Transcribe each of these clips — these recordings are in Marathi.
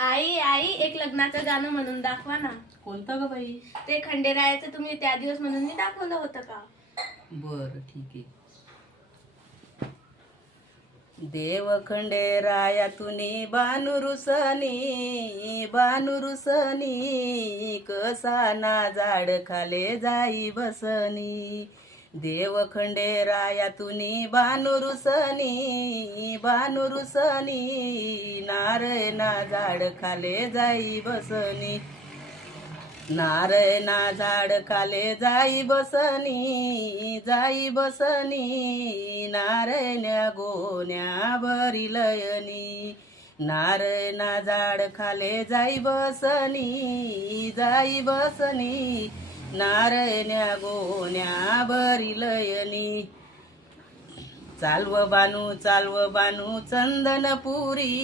आई आई एक लग्नाचं गाणं म्हणून दाखवा ना. कोणतं ग बाई? ते खंडेरायाचं तुम्ही त्या दिवस म्हणून मी दाखवलं होतं का? बर ठीक आहे. देव खंडेराया तुनी बानुरुसनी कसा ना झाड खाले जाई बसनी. देव खंडेराया तुनी बानुरुसनी नारळ ना झाड खाले जाई बसनी. नारळ ना झाड खाले जाई बसनी नारळ्या गोण्या भरिलयनी. नारळ ना झाड खाले जाई बसनी नारळ्या गोण्या भरिलयनी. चालव बानू चंदनपुरी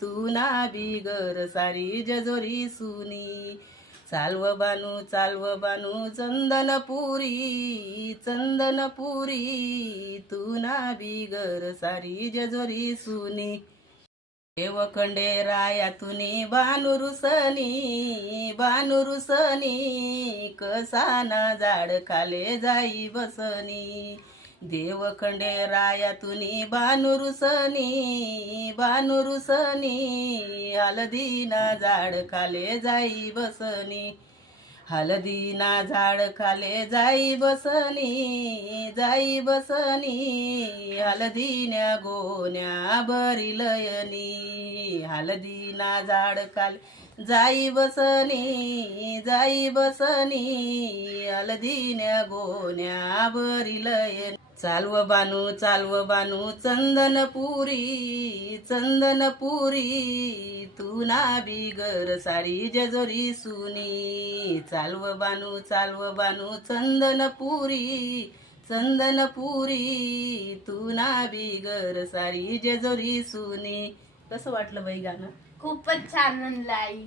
तू ना बिगर सारी जजोरी सुनी. चालव बानू चंदनपुरी तू ना बिगर सारी जजोरी सुनी. देव खंडेराया तुनी बानुरुसनी कसा ना झाड खाले जाई बसनी. देव खंडेराया तुनी बानुरुसनी हलदीना झाड खाले जाई बसनी. हलदीना झाड खाले जाई बसनी हलदीन्या गोण्या भरिलयनी. हलदीना झाड खाले जाई बसनी हलदीन्या गोण्या भरिलयनी. चालव बानू चंदनपुरी तू ना बिगर सारी जजोरी सुनी. चालव बानू चंदनपुरी तू ना बिगर सारी जजोरी सुनी. कसं वाटलं बाई गाणं? खूपच छान म्हणलं आई.